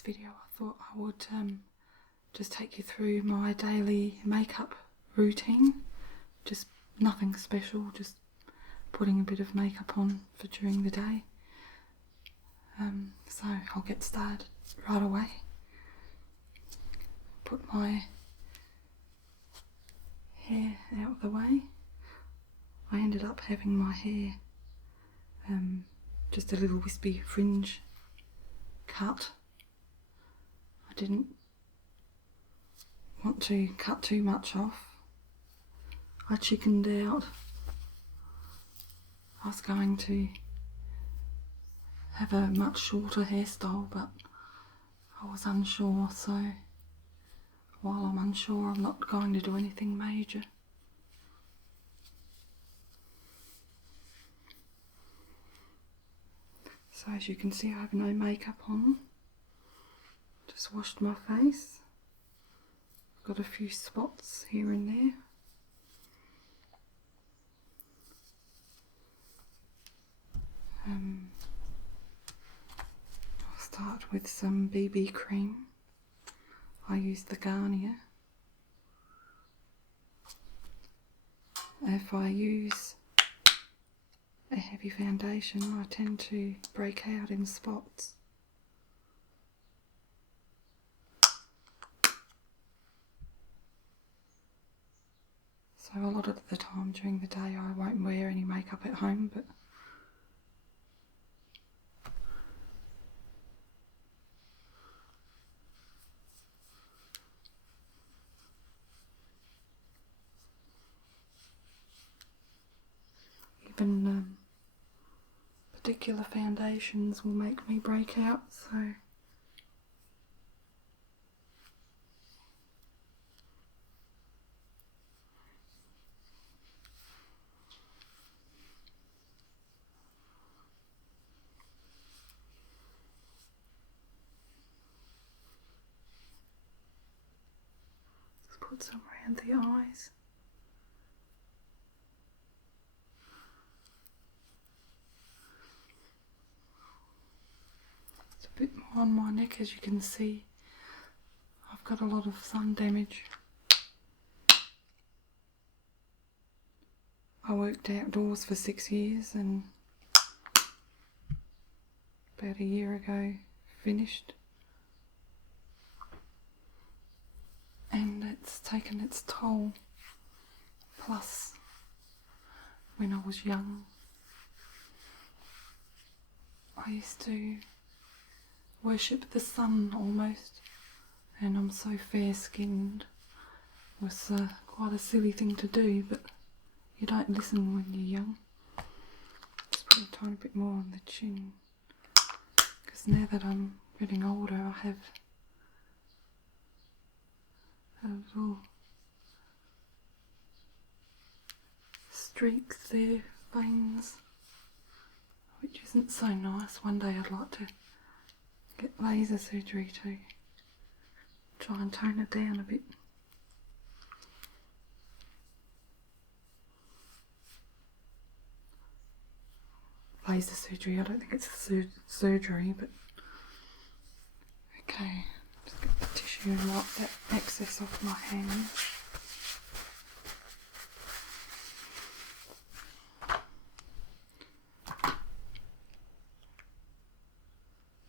this video, I thought I would just take you through my daily makeup routine. Just nothing special, just putting a bit of makeup on for during the day. So I'll get started right away. Put my hair out of the way. I ended up having my hair just a little wispy fringe cut. I didn't want to cut too much off. I chickened out. I was going to have a much shorter hairstyle, but I was unsure, so while I'm unsure, I'm not going to do anything major. So as you can see, I have no makeup on. Just washed my face. I've got a few spots here and there. I'll start with some BB cream. I use the Garnier. If I use a heavy foundation, I tend to break out in spots. So a lot of the time during the day I won't wear any makeup at home, but even particular foundations will make me break out, so just put some around the eyes. A bit more on my neck, as you can see. I've got a lot of sun damage. I worked outdoors for 6 years and about a year ago finished, and it's taken its toll. Plus, when I was young, I used to worship the sun almost, and I'm so fair-skinned. It was quite a silly thing to do, but you don't listen when you're young. Just put a tiny bit more on the chin, because now that I'm getting older, I have little streaks there, veins, which isn't so nice. One day I'd like to get laser surgery to try and tone it down a bit. Laser surgery, I don't think it's a surgery, but okay, just get the tissue and wipe that excess off my hand.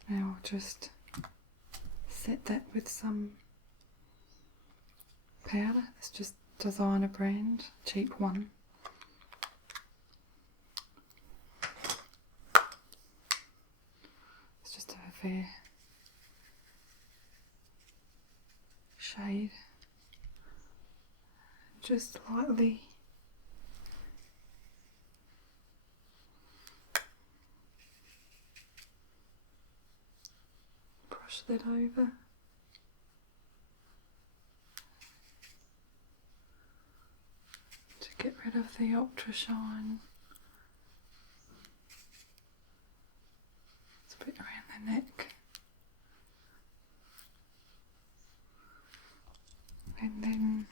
Now I'll just set that with some powder. It's just Designer brand, cheap one. It's just a fair shade. Just lightly brush that over. To get rid of the ultra shine. It's a bit around the neck. And then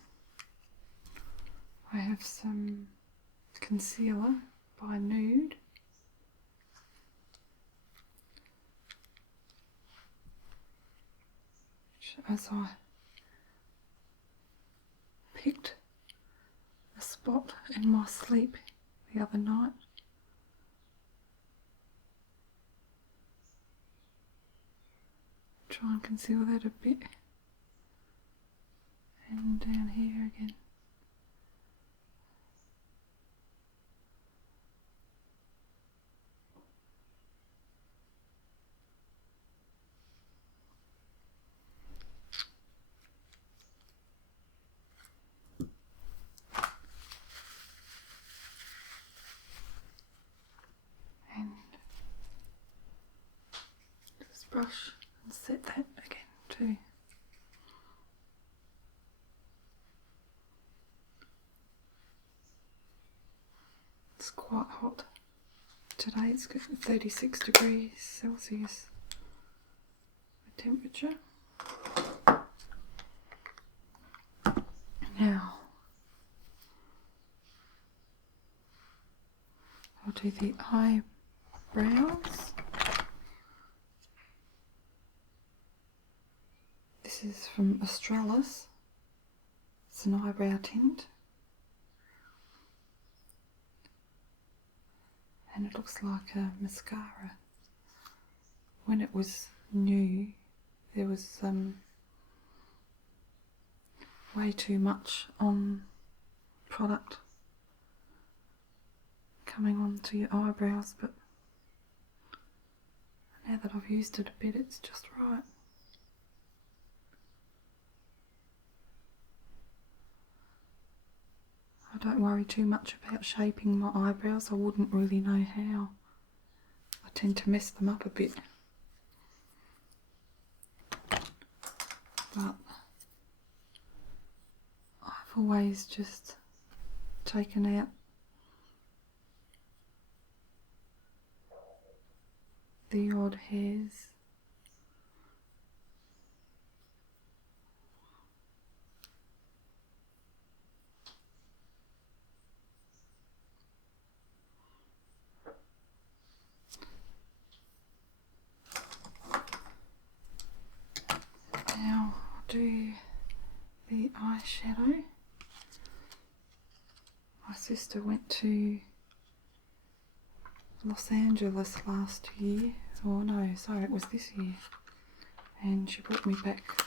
I have some concealer by Nude. as I picked a spot in my sleep the other night. Try and conceal that a bit. And down here again. And just brush and set that again too. It's quite hot today. It's got 36 degrees Celsius the temperature. Now I'll do the eyebrows. This is from Australis. It's an eyebrow tint. And it looks like a mascara. When it was new, there was way too much on product coming onto your eyebrows, but now that I've used it a bit, it's just right. I don't worry too much about shaping my eyebrows. I wouldn't really know how. I tend to mess them up a bit. But I've always just taken out the odd hairs. Now I'll do the eyeshadow. My sister went to Los Angeles last year, or no, sorry, it was this year, and she brought me back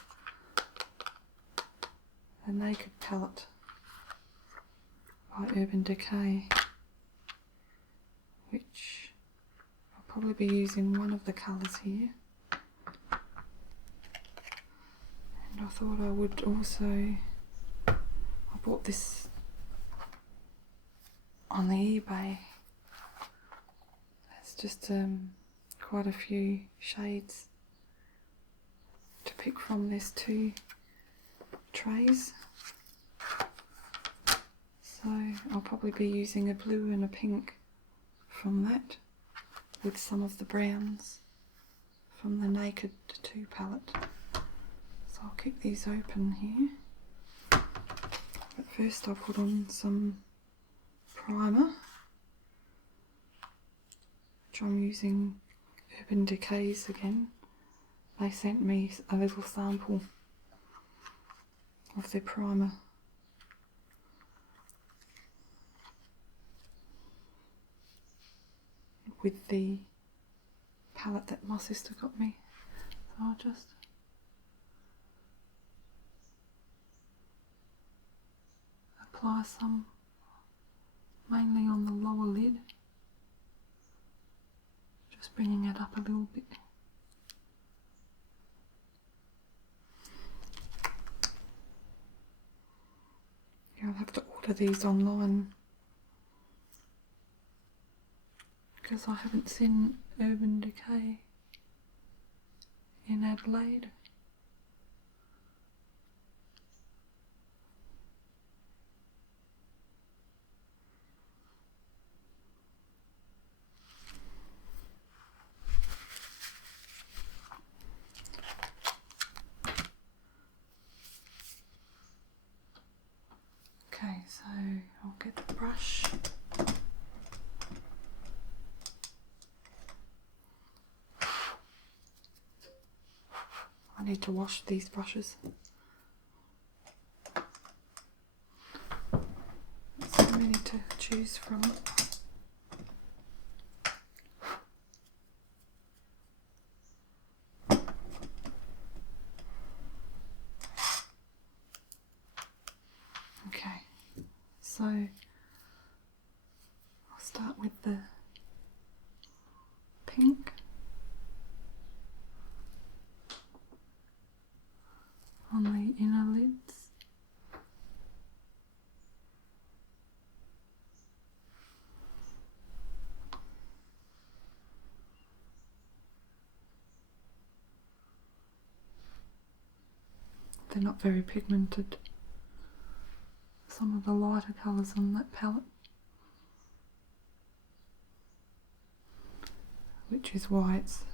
the Naked palette by Urban Decay, which I'll probably be using one of the colours here. And I thought I would also, I bought this on the eBay. It's just quite a few shades to pick from. There's 2 trays, so I'll probably be using a blue and a pink from that with some of the browns from the Naked 2 palette. So I'll keep these open here, but first I'll put on some primer, which I'm using Urban Decay's again. They sent me a little sample of their primer. With the palette that my sister got me. So I'll just apply some mainly on the lower lid, just bringing it up a little bit. I'll have to order these online because I haven't seen Urban Decay in Adelaide. Okay, so I'll get the brush. I need to wash these brushes. So many to choose from. Okay, so I'll start with the pink on the inner lids. They're not very pigmented. Some of the lighter colours on that palette, which is why it's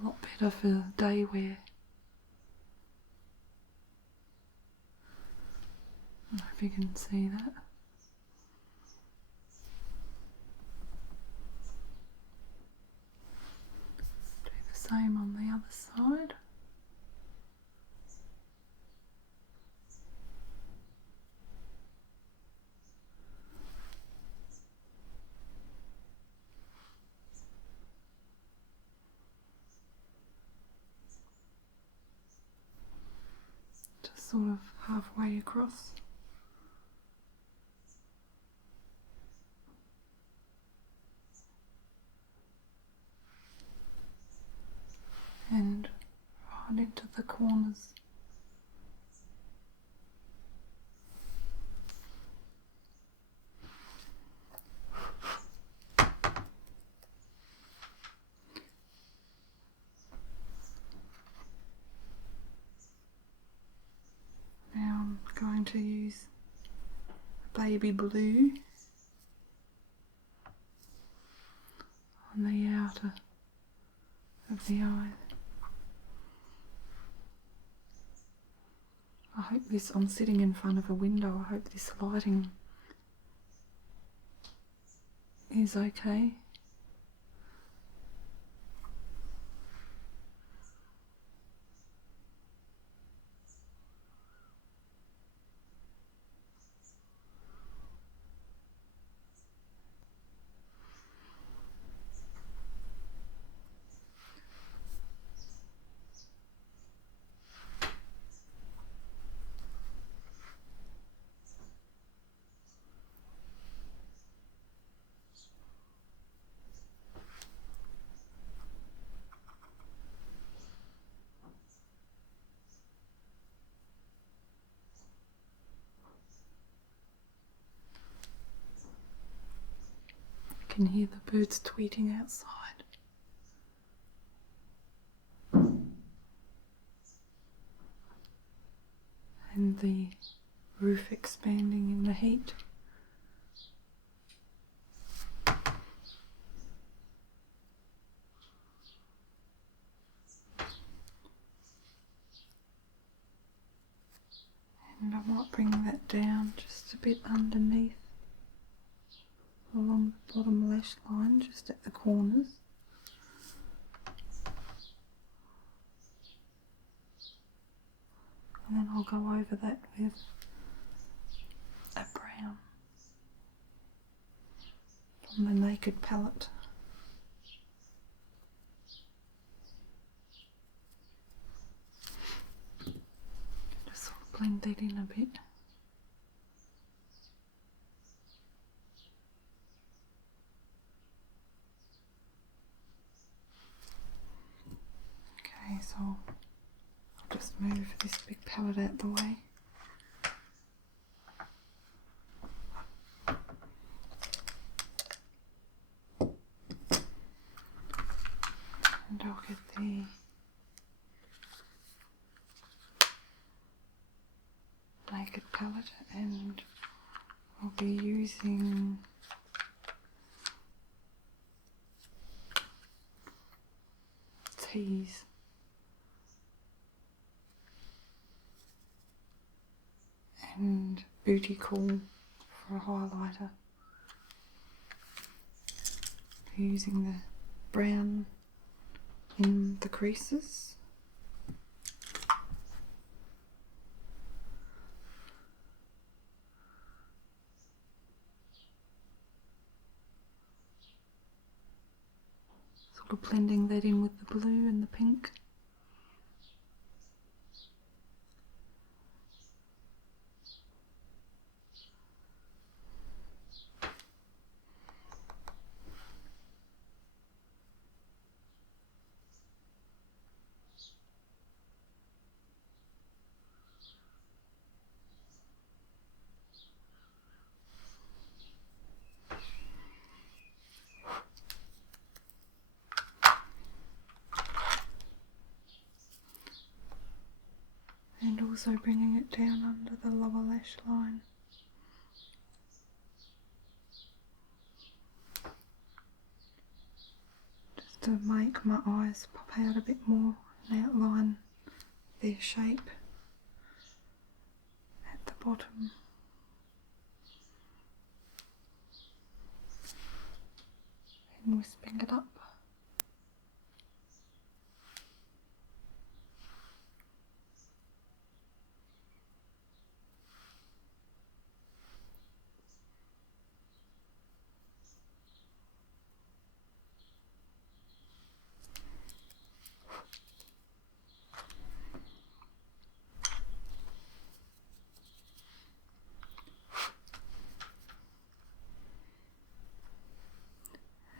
a lot better for day wear. I don't know if you can see that. Do the same on the other side. Just sort of halfway across. And right into the corners. Now I'm going to use baby blue on the outer of the eye. I hope this, I'm sitting in front of a window, I hope this lighting is okay. I can hear the birds tweeting outside. And the roof expanding in the heat. And I might bring that down just a bit underneath, along the bottom lash line, just at the corners. And then I'll go over that with a brown from the Naked palette. Just sort of blend that in a bit. Okay, so I'll just move this big palette out the way. And I'll get the Naked palette and I'll be using Tease. And Booty Call for a highlighter. Using the brown in the creases. Sort of blending that in with the blue and the pink. And also bringing it down under the lower lash line. Just to make my eyes pop out a bit more and outline their shape at the bottom. And wisping it up.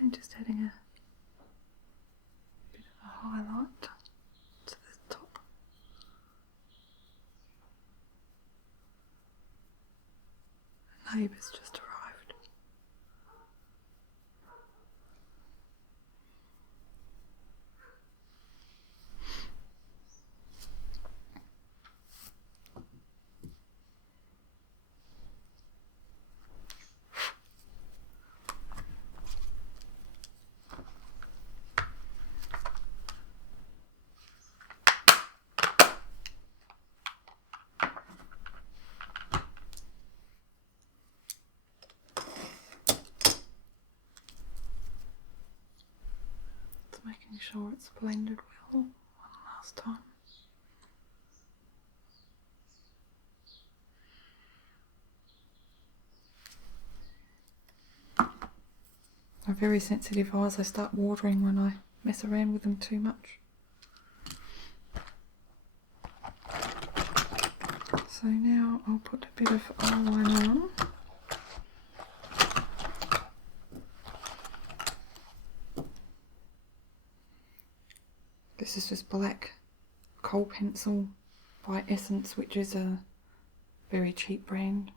And just adding a bit of a highlight to the top. The neighbour's just arrived. Making sure it's blended well one last time. My very sensitive eyes, I start watering when I mess around with them too much. So now I'll put a bit of eyeliner on. This is just black kohl pencil by Essence, which is a very cheap brand.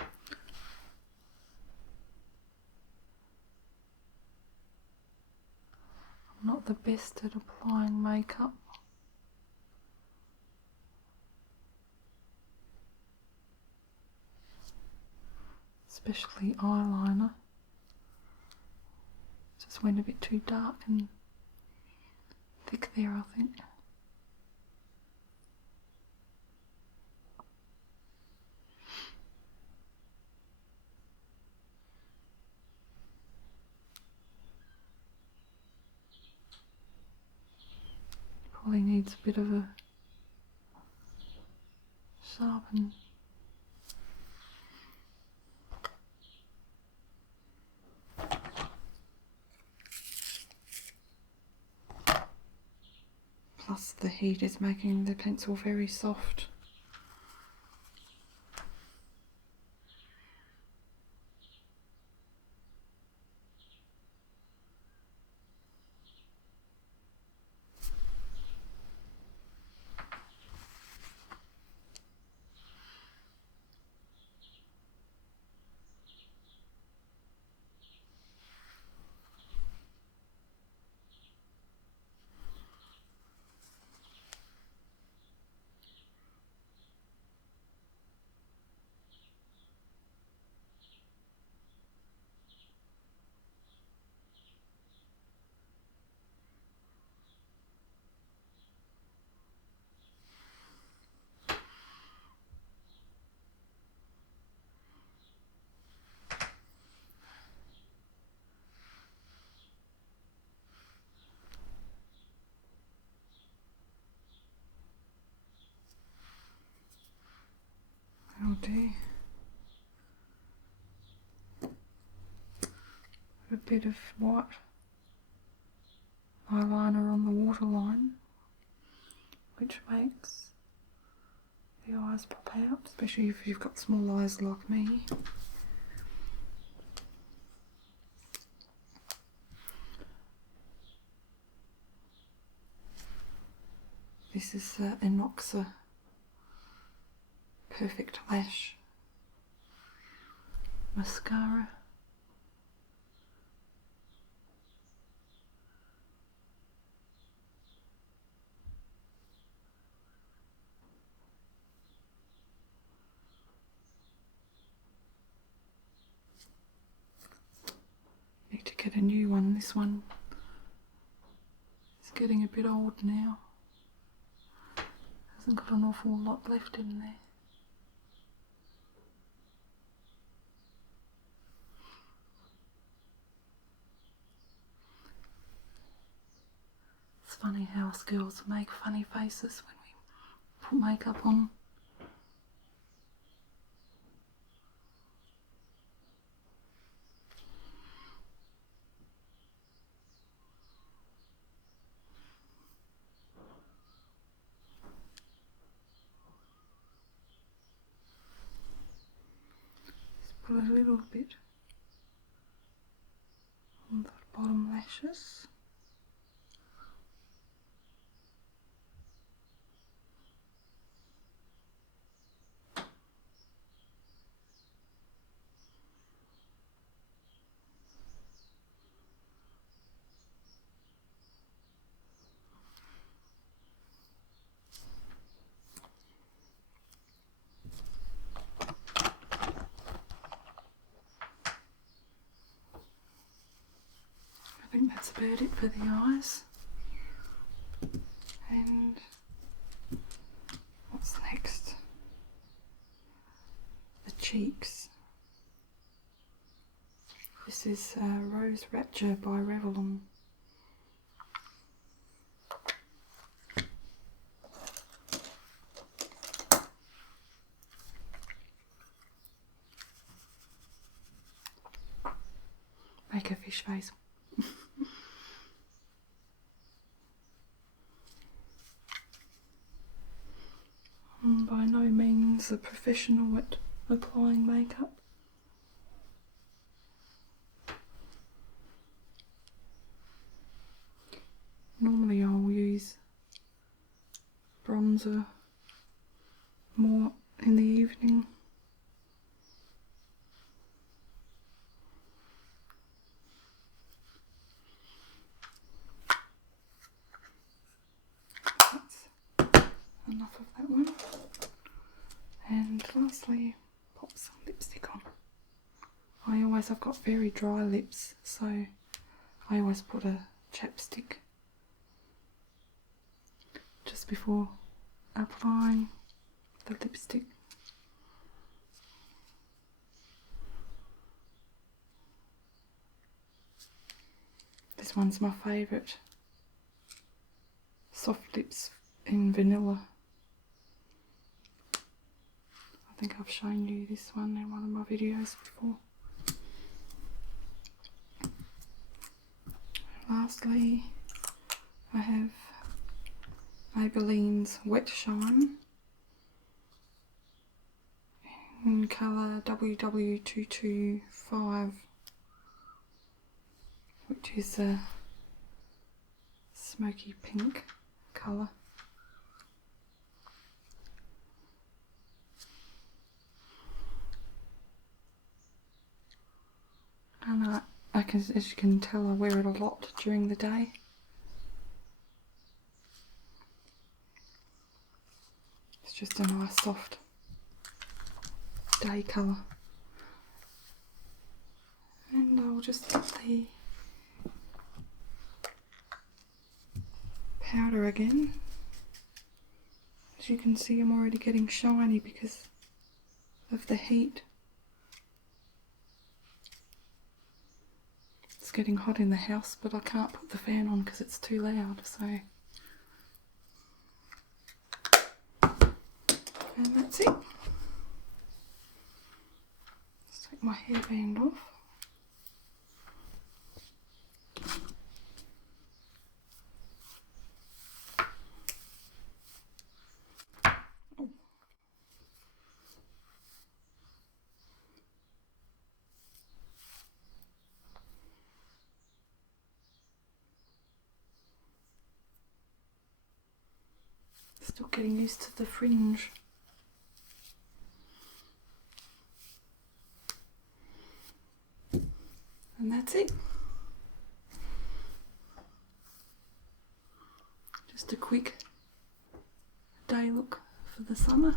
I'm not the best at applying makeup. Especially eyeliner. Just went a bit too dark and thick there, I think. Probably needs a bit of a sharpen. Plus the heat is making the pencil very soft. That'll do. A bit of white eyeliner on the waterline, which makes the eyes pop out, especially if you've got small eyes like me. This is Inoxa Perfect Lash mascara. Need to get a new one. This one is getting a bit old now. Hasn't got an awful lot left in there. It's funny how us girls make funny faces when we put makeup on. Just put a little bit on the bottom lashes. I think that's about it for the eyes. And what's next? The cheeks. This is Rose Rapture by Revlon. Make a fish face. I'm by no means a professional at applying makeup. Normally I'll use bronzer more in the evening. Enough of that one. And lastly, pop some lipstick on. I've got very dry lips, so I always put a chapstick just before applying the lipstick. This one's my favourite. Soft Lips in Vanilla. I think I've shown you this one in one of my videos before. Lastly, I have Maybelline's Wet Shine in colour WW225, which is a smoky pink colour. And as you can tell, I wear it a lot during the day. It's just a nice soft day colour. And I'll just put the powder again. As you can see, I'm already getting shiny because of the heat. It's getting hot in the house, but I can't put the fan on because it's too loud, so. And that's it. Let's take my hairband off. Still getting used to the fringe. And that's it. Just a quick day look for the summer.